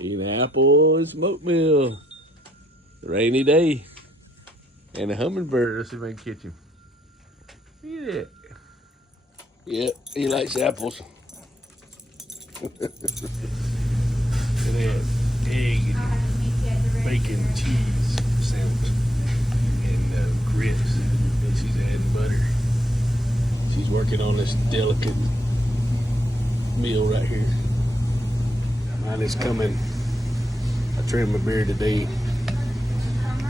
Eating apple and smoke meal. Rainy day. And a hummingbird. Let's see if I can catch him. Look at that. Yep, he likes apples. Look at that. Egg and bacon cheese sandwich. And grits. And she's adding butter. She's working on this delicate meal right here. Mine is coming. I trimmed my beard today.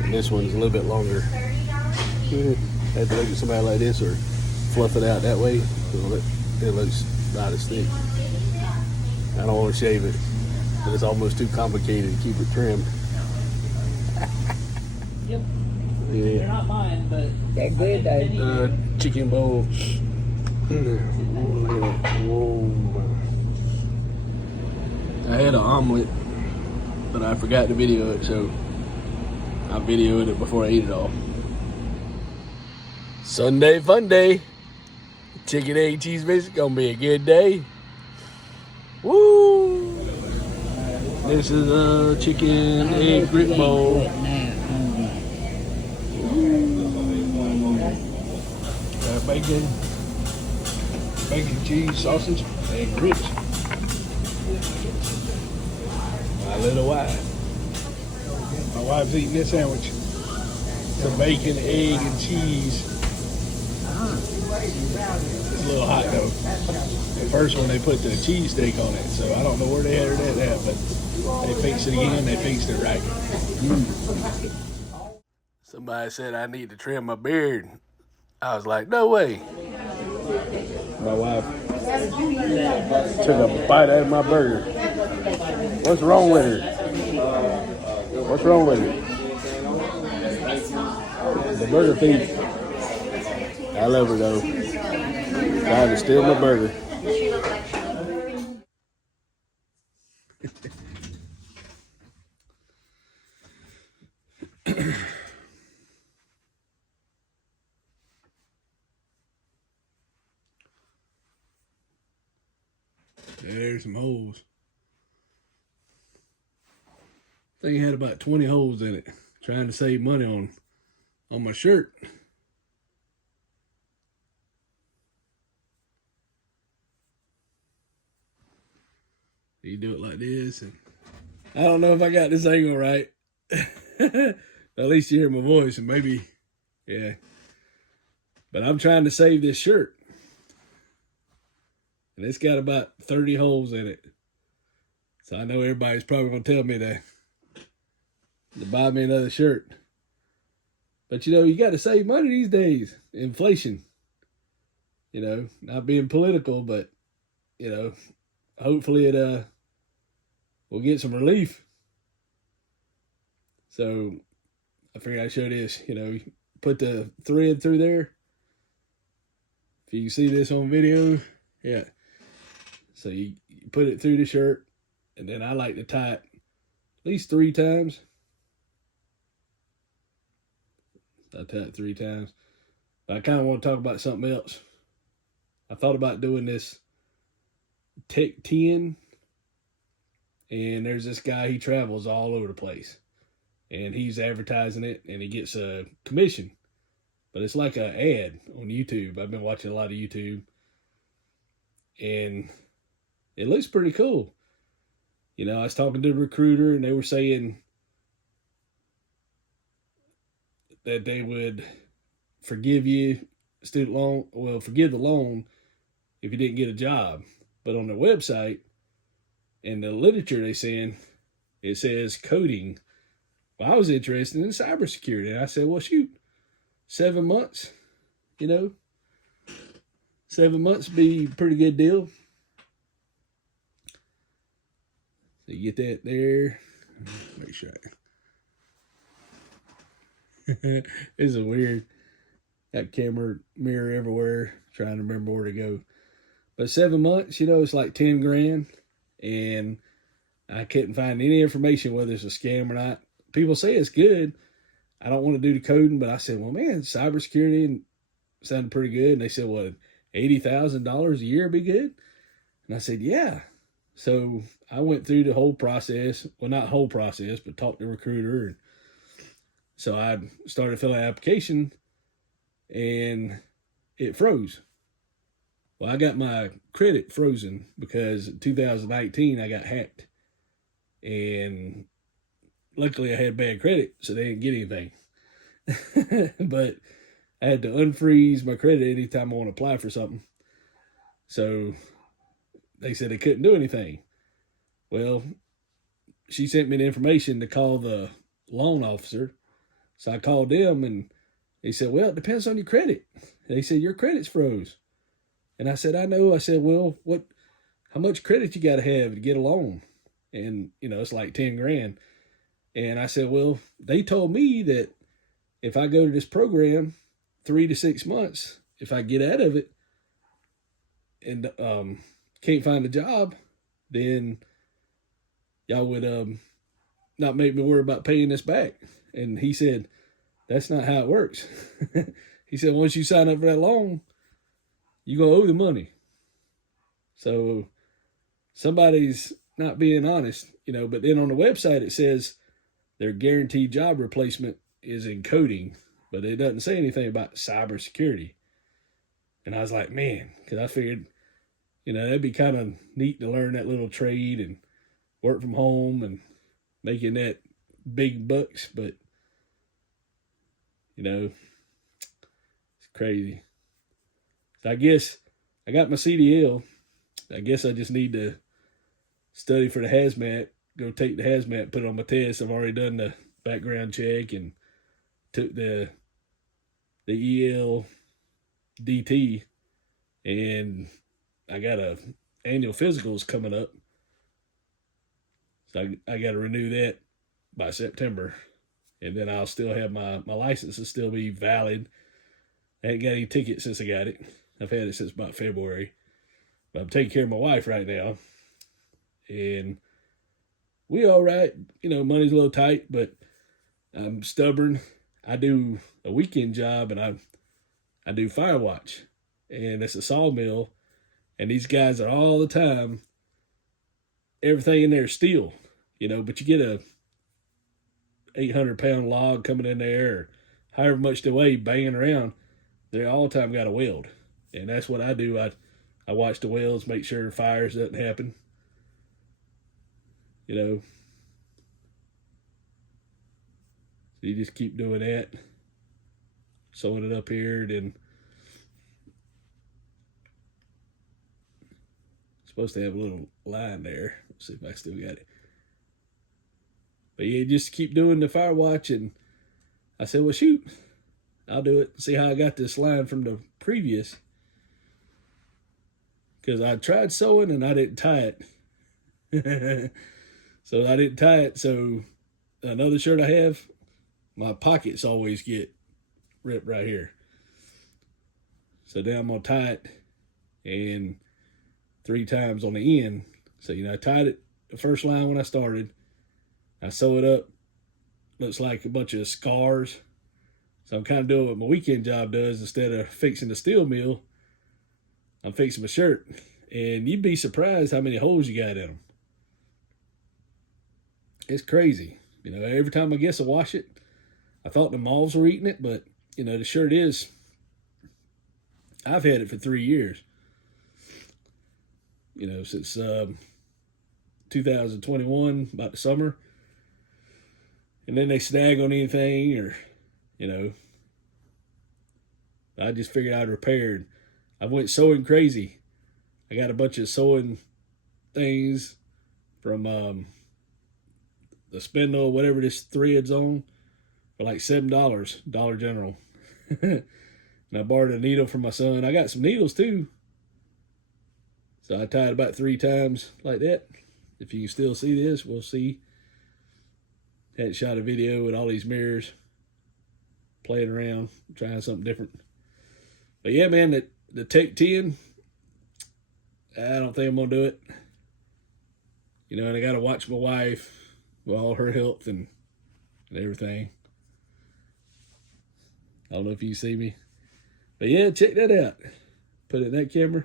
And this one's a little bit longer. Had to look at somebody like this or fluff it out that way. So it looks about as thick. I don't want to shave it, but it's almost too complicated to keep it trimmed. Yep. Yeah. They're not mine, but they're good though. Chicken bowl. Look at that. Whoa. I had an omelet, but I forgot to video it, so I videoed it before I ate it all. Sunday fun day. Chicken, egg, cheese biscuit, gonna be a good day. Woo! This is a chicken, egg, grit bowl. Got bacon, cheese, sausage, and grits. My little wife. My wife's eating this sandwich. Some bacon, egg, and cheese. It's a little hot though. The first one they put the cheese steak on it, so I don't know where they had it at, but they fixed it again. They fixed it right. Somebody said I need to trim my beard. I was like, no way. My wife took a bite out of my burger. What's wrong with her? What's wrong with it? The burger thief. I love her though. Trying to steal my burger. There's some holes. I think it had about 20 holes in it. Trying to save money on my shirt. You do it like this, and I don't know if I got this angle right. At least you hear my voice, and maybe, yeah. But I'm trying to save this shirt. And it's got about 30 holes in it. So I know everybody's probably going to tell me to buy me another shirt. But, you know, you got to save money these days. Inflation. You know, not being political, but, you know, hopefully it will get some relief. So I figured I'd show this. You know, you put the thread through there. If you can see this on video, yeah. So you put it through the shirt, and then I like to tie it at least 3 times. I tie it 3 times. But I kind of want to talk about something else. I thought about doing this Tech 10, and there's this guy, he travels all over the place, and he's advertising it, and he gets a commission, but it's like an ad on YouTube. I've been watching a lot of YouTube, and it looks pretty cool. You know, I was talking to the recruiter, and they were saying that they would forgive you student loan, well, forgive the loan if you didn't get a job. But on their website, in the literature they send, it says coding. Well, I was interested in cybersecurity. And I said, well, shoot, 7 months, you know, 7 months be a pretty good deal. So you get that there. Make sure. This is weird. Got camera mirror everywhere. Trying to remember where to go. But 7 months, you know, it's like 10 grand. And I couldn't find any information whether it's a scam or not. People say it's good. I don't want to do the coding, but I said, well, man, cybersecurity sounded pretty good. And they said, well, $80,000 a year would be good. And I said, yeah. So I went through the whole process. Well, not whole process, but talked to the recruiter. And so I started filling out an application and it froze. Well, I got my credit frozen because in 2019 I got hacked. And luckily I had bad credit, so they didn't get anything. But I had to unfreeze my credit anytime I want to apply for something. So they said they couldn't do anything. Well, she sent me the information to call the loan officer. So I called them and they said, well, it depends on your credit. They said, your credit's froze. And I said, I know. I said, well, how much credit you got to have to get a loan? And, it's like 10 grand. And I said, well, they told me that if I go to this program 3 to 6 months, if I get out of it and can't find a job, then y'all would not make me worry about paying this back. And he said, that's not how it works. He said, once you sign up for that loan, you're going to owe the money. So somebody's not being honest, but then on the website it says their guaranteed job replacement is in coding, but it doesn't say anything about cybersecurity. And I was like, man, because I figured, that'd be kind of neat to learn that little trade and work from home and making that big bucks, but it's crazy. So I guess I got my CDL. I guess I just need to study for the hazmat, go take the hazmat, put it on my test. I've already done the background check and took the EL DT, and I got a annual physicals coming up. So I got to renew that by September. And then I'll still have my license will still be valid. I ain't got any tickets since I got it. I've had it since about February. But I'm taking care of my wife right now. And we all right. Money's a little tight, but I'm stubborn. I do a weekend job and I do fire watch. And it's a sawmill. And these guys are all the time, everything in there is steel, but you get a 800-pound log coming in there, or however much they weigh, banging around, they all the time got a weld. And that's what I do. I watch the welds, make sure fires doesn't happen. So you just keep doing that, sewing it up here, then supposed to have a little line there. Let's see if I still got it. But yeah, just keep doing the fire watch. And I said, well, shoot, I'll do it. See how I got this line from the previous. Because I tried sewing and I didn't tie it. So I didn't tie it. So another shirt I have, my pockets always get ripped right here. So then I'm going to tie it and 3 times on the end. So, I tied it the first line when I started. I sew it up. Looks like a bunch of scars. So I'm kind of doing what my weekend job does. Instead of fixing the steel mill, I'm fixing my shirt. And you'd be surprised how many holes you got in them. It's crazy. Every time I guess I wash it, I thought the moths were eating it, but, the shirt is, I've had it for 3 years. Since 2021, about the summer. And then they snag on anything, or, I just figured I'd repair. I went sewing crazy. I got a bunch of sewing things from the spindle, whatever this thread's on, for like $7, Dollar General. And I borrowed a needle from my son. I got some needles too. So I tied about 3 times like that. If you can still see this, we'll see. Hadn't shot a video with all these mirrors, playing around, trying something different. But yeah, man, the Tech 10, I don't think I'm going to do it. And I got to watch my wife with all her health and everything. I don't know if you see me. But yeah, check that out. Put it in that camera.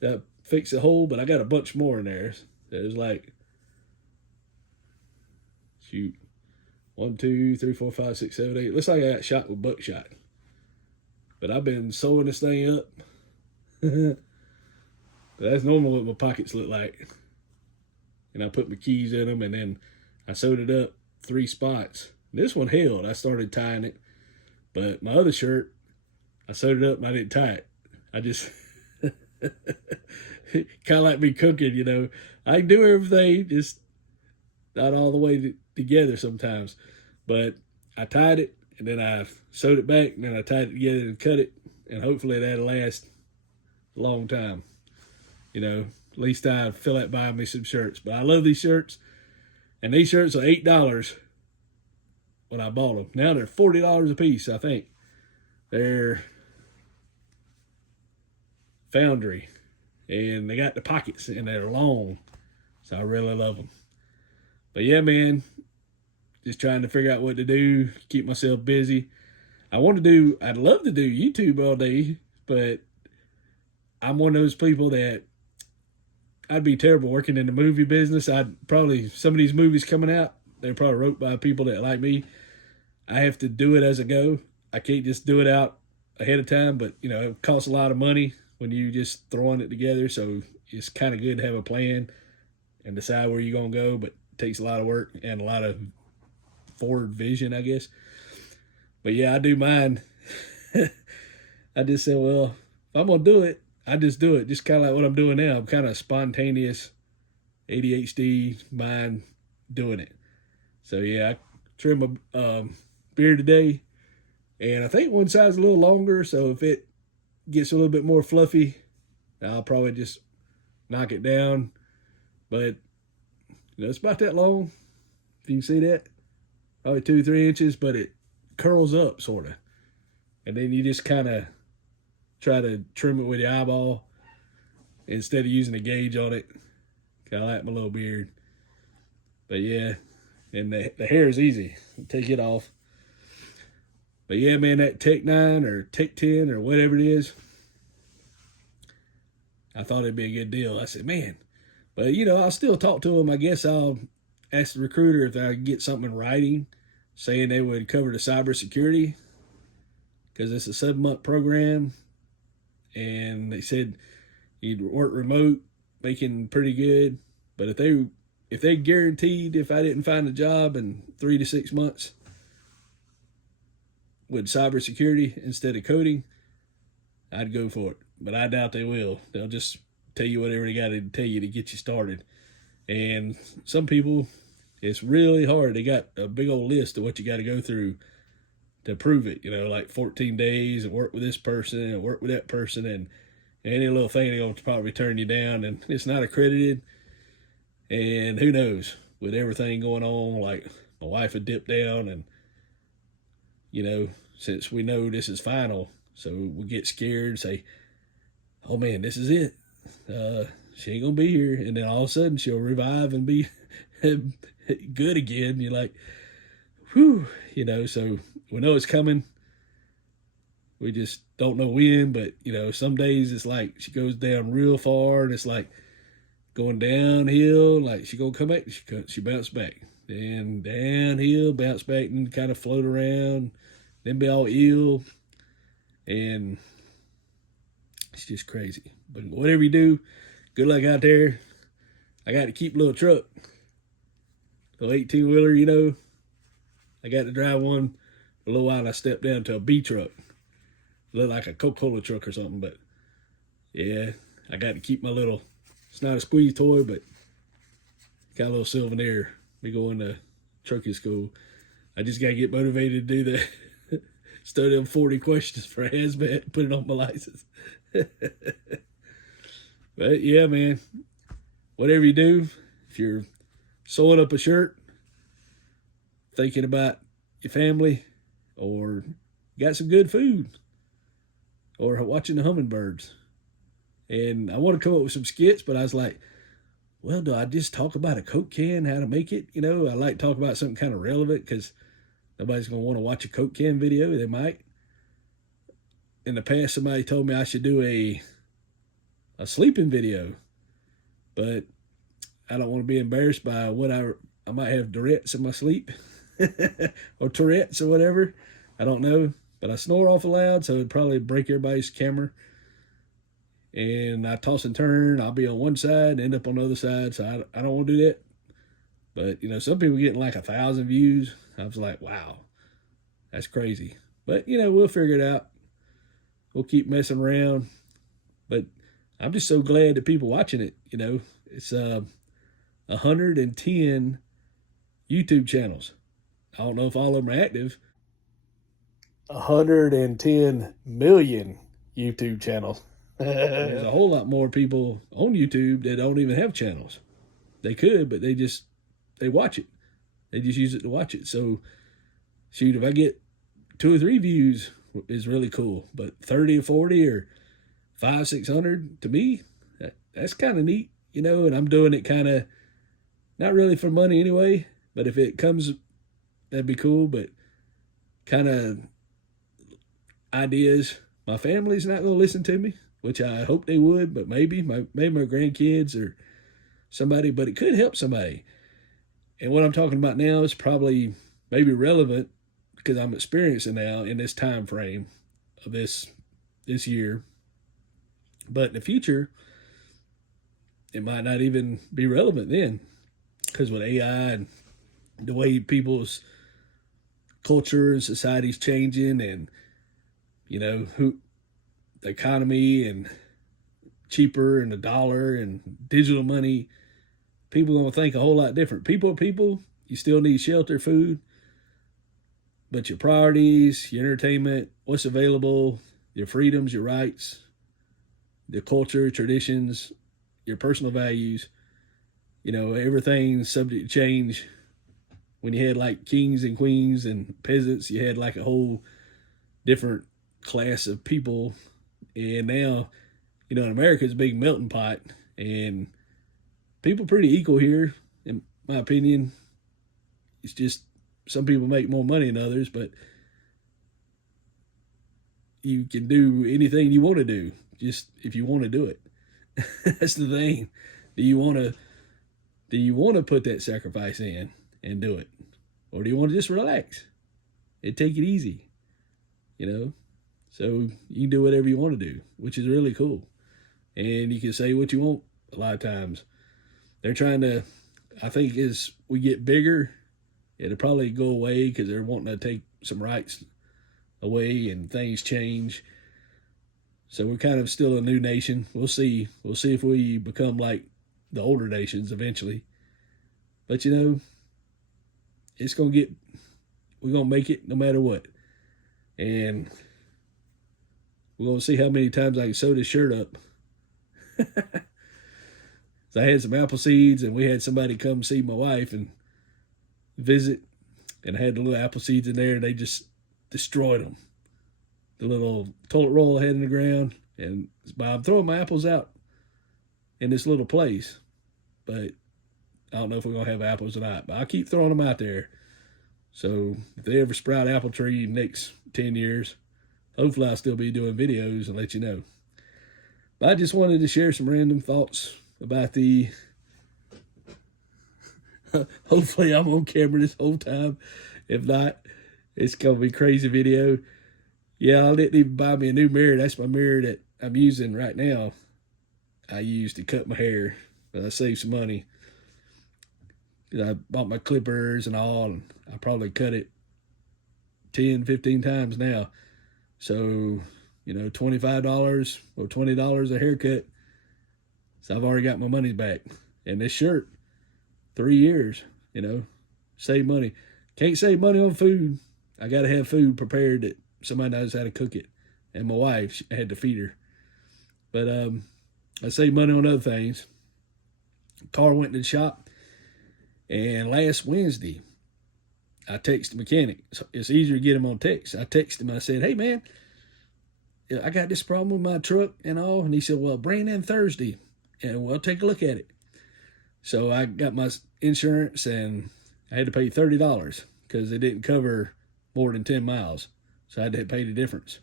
That fix the hole, but I got a bunch more in there. There's like, shoot, 1, 2, 3, 4, 5, 6, 7, 8. Looks like I got shot with buckshot. But I've been sewing this thing up. That's normally what my pockets look like. And I put my keys in them, and then I sewed it up 3 spots. This one held. I started tying it. But my other shirt, I sewed it up and I didn't tie it. I just kind of like me cooking, you know. I do everything, just not all the way together sometimes. But I tied it, and then I sewed it back, and then I tied it together and cut it. And hopefully that'll last a long time. You know, at least I feel like buying me some shirts. But I love these shirts. And these shirts are $8 when I bought them. Now they're $40 a piece, I think. They're Foundry. And they got the pockets, and they're long. So I really love them. But yeah, man, just trying to figure out what to do, keep myself busy. I'd love to do YouTube all day, but I'm one of those people that I'd be terrible working in the movie business. Some of these movies coming out, they're probably wrote by people that like me. I have to do it as I go. I can't just do it out ahead of time, but you know, it costs a lot of money when you just throwing it together. So it's kind of good to have a plan and decide where you're going to go, but it takes a lot of work and a lot of forward vision, I guess. But yeah, I do mine. I just said, well, if I'm going to do it, I just do it. Just kind of like what I'm doing now. I'm kind of spontaneous, ADHD mind doing it. So yeah, I trimmed my beard today. And I think one side's a little longer. So if it gets a little bit more fluffy, I'll probably just knock it down. But, you know, it's about that long. If you can see that. Probably 2-3 inches, but it curls up sort of. And then you just kind of try to trim it with your eyeball instead of using a gauge on it. Kind of like my little beard. But yeah, and the hair is easy. Take it off. But yeah, man, that Tech 9 or Tech 10 or whatever it is, I thought it'd be a good deal. I said, man. But, you know, I'll still talk to them. I guess I'll ask the recruiter if I can get something in writing saying they would cover the cybersecurity, because it's a 7-month program. And they said you'd work remote, making pretty good. But if they guaranteed if I didn't find a job in 3 to 6 months with cybersecurity instead of coding, I'd go for it. But I doubt they will. They'll just tell you whatever they got to tell you to get you started. And some people, it's really hard. They got a big old list of what you got to go through to prove it. You know, like 14 days and work with this person and work with that person, and any little thing they're going to probably turn you down, and it's not accredited. And who knows, with everything going on, like my wife had dipped down, and you know, since we know this is final, so we get scared and say, oh man, this is it. She ain't gonna be here. And then all of a sudden she'll revive and be good again. You're like, whew, you know, so we know it's coming. We just don't know when, but you know, some days it's like she goes down real far and it's like going downhill, like she gonna come back, she bounce back. Then downhill, bounce back and kind of float around, then be all ill. And it's just crazy. But whatever you do, good luck out there. I got to keep a little truck. The 18-wheeler, you know. I got to drive one for a little while and I stepped down to a B truck. Looked like a Coca-Cola truck or something, but yeah, I got to keep my little, it's not a squeeze toy, but got a little souvenir. We going to trucking school. I just got to get motivated to do that. Study them 40 questions for hazmat, put it on my license. But yeah, man, whatever you do, if you're sewing up a shirt, thinking about your family, or got some good food, or watching the hummingbirds. And I want to come up with some skits, but I was like, well, do I just talk about a Coke can, how to make it? You know, I like to talk about something kind of relevant, because nobody's going to want to watch a Coke can video. They might. In the past, somebody told me I should do a a sleeping video, but I don't want to be embarrassed by what I might have Tourette's in my sleep or Tourette's or whatever. I don't know, but I snore awful loud, so it'd probably break everybody's camera. And I toss and turn. I'll be on one side, end up on the other side, so I don't want to do that. But, you know, some people getting like 1,000 views. I was like, wow, that's crazy. But, you know, we'll figure it out. We'll keep messing around. But I'm just so glad that people watching it, you know. It's 110 YouTube channels. I don't know if all of them are active. 110 million YouTube channels. There's a whole lot more people on YouTube that don't even have channels. They could, but they watch it. They just use it to watch it. So, shoot, if I get 2 or 3 views, is really cool. But 30 or 40 or 500, 600, to me, that's kind of neat, you know. And I'm doing it kind of not really for money anyway. But if it comes, that'd be cool. But kind of ideas. My family's not going to listen to me, which I hope they would, but maybe my grandkids or somebody, but it could help somebody. And what I'm talking about now is probably maybe relevant because I'm experiencing now in this time frame of this year. But in the future, it might not even be relevant then, because with AI and the way people's culture and society's changing, and, you know, the economy and cheaper and the dollar and digital money, people are going to think a whole lot different. People are people. You still need shelter, food, but your priorities, your entertainment, what's available, your freedoms, your rights, the culture, traditions, your personal values, you know, everything's subject to change. When you had like kings and queens and peasants, you had like a whole different class of people. And now, you know, in America, it's a big melting pot, and people are pretty equal here, in my opinion. It's just some people make more money than others, but you can do anything you want to do, just if you want to do it. That's the thing. Do you want to put that sacrifice in and do it? Or do you want to just relax and take it easy, you know? So you can do whatever you want to do, which is really cool. And you can say what you want a lot of times. They're trying to, I think as we get bigger, it'll probably go away because they're wanting to take some rights away and things change. So we're kind of still a new nation. We'll see. We'll see if we become like the older nations eventually. But, you know, we're going to make it no matter what. And we're going to see how many times I can sew this shirt up. So I had some apple seeds, and we had somebody come see my wife and visit, and I had the little apple seeds in there, and they just destroyed them. The little toilet roll I had in the ground, and I'm throwing my apples out in this little place, but I don't know if we're going to have apples or not, but I'll keep throwing them out there. So if they ever sprout apple tree in the next 10 years, hopefully I'll still be doing videos and let you know. But I just wanted to share some random thoughts about the... Hopefully I'm on camera this whole time. If not, it's going to be a crazy video. Yeah, I didn't even buy me a new mirror. That's my mirror that I'm using right now. I used to cut my hair, but I saved some money. I bought my clippers and all, and I probably cut it 10, 15 times now. So, you know, $25 or $20 a haircut. So I've already got my money back. And this shirt, 3 years, you know, save money. Can't save money on food. I got to have food prepared that somebody knows how to cook it. And my wife, I had to feed her. But I save money on other things. Car went to the shop. And last Wednesday, I texted the mechanic. So it's easier to get him on text. I texted him. I said, hey, man, I got this problem with my truck and all. And he said, well, bring it in Thursday, and we'll take a look at it. So I got my insurance, and I had to pay $30 because it didn't cover more than 10 miles. So I had to pay the difference.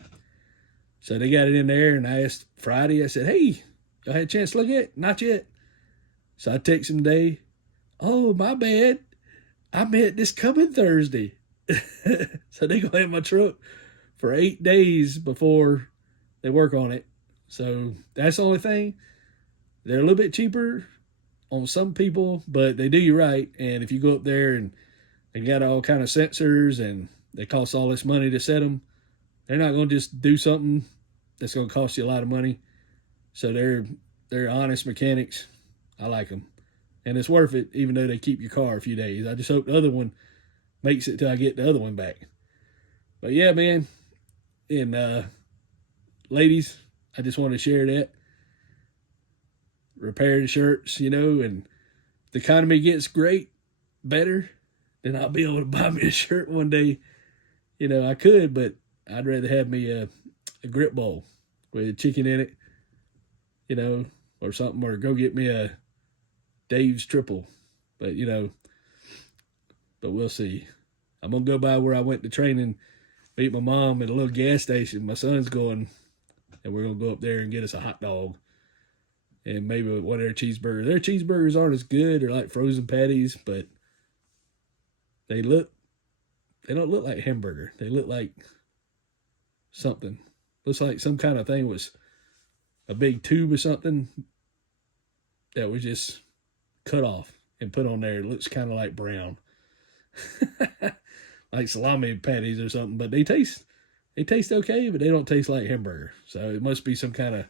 So they got it in there, and I asked Friday, I said, hey, Y'all had a chance to look at it? Not yet. So I text him today. Oh, my bad. I meant this coming Thursday. So they gonna have my truck for 8 days before they work on it. So that's the only thing. They're a little bit cheaper on some people, but they do you right. And if you go up there and they got all kind of sensors and they cost all this money to set them, they're not going to just do something that's going to cost you a lot of money. So they're honest mechanics. I like them. And it's worth it, even though they keep your car a few days. I just hope the other one makes it till I get the other one back. But yeah, man. And ladies, I just want to share that. Repair the shirts, and if the economy gets better, then I'll be able to buy me a shirt one day. I could, but I'd rather have me a grip bowl with chicken in it, or something, or go get me a Dave's triple. But, but we'll see. I'm going to go by where I went to training, meet my mom at a little gas station. My son's going, and we're going to go up there and get us a hot dog. And maybe one of their cheeseburgers. Their cheeseburgers aren't as good. They're like frozen patties, but they don't look like hamburger. They look like something. Looks like some kind of thing was a big tube or something that was just cut off and put on there. It looks kind of like brown. Like salami patties or something. But they taste okay, but they don't taste like hamburger. So it must be some kind of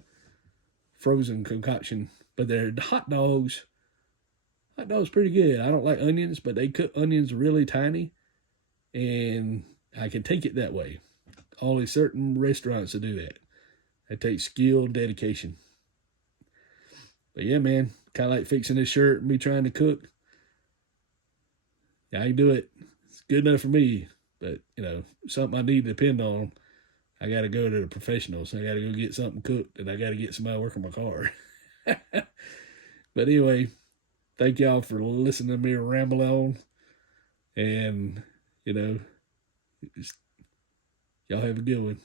frozen concoction. But they're hot dogs. Hot dogs pretty good. I don't like onions, but they cook onions really tiny, and I can take it that way. Only certain restaurants that do that. It takes skill and dedication. But yeah, man, kind of like fixing this shirt and me trying to cook. I can do it. It's good enough for me, but something I need to depend on. I got to go to the professionals. I got to go get something cooked, and I got to get somebody working my car. But anyway, thank y'all for listening to me ramble on. And, y'all have a good one.